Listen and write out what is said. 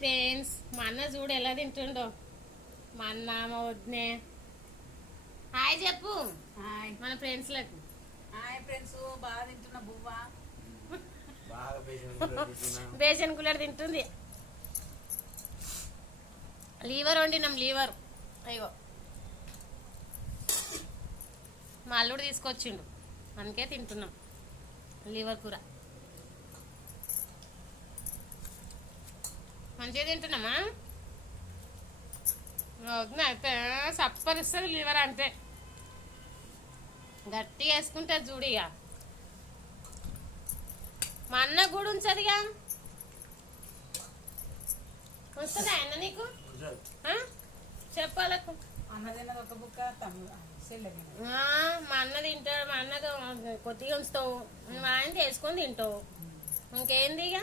Friends, మా అన్న చూడు ఎలా తింటుండో. మా అన్న మా వదినే. హాయ్ చెప్పు హాయ్ మన ఫ్రెండ్స్లకు. హాయ్ ఫ్రెండ్స్, బాగా తింటున్నా బువ్వ. బేసన్ కులర్ తింటుంది. లీవర్ వండినాం, లీవర్. అయ్యో మా అల్లుడు తీసుకొచ్చిండు, అందుకే తింటున్నాం లీవర్ కూర. మంచిగా తింటున్నామా? వద్దు అయితే సప్పరిస్తుంది లివర్, అంతే గట్టిగా వేసుకుంటుంది చూడు. ఇక మా అన్న కూడా ఉంచదిగా. వస్తుందా అన్న నీకు? చెప్పాలకు అన్నదన్నది ఒక బుక్క, తమ్ముడు మా అన్న తింటాడు. మా అన్నకు కొద్దిగా ఉంచుతావు, మా ఆయన తీసుకొని తింటావు. ఇంకేంది ఇక.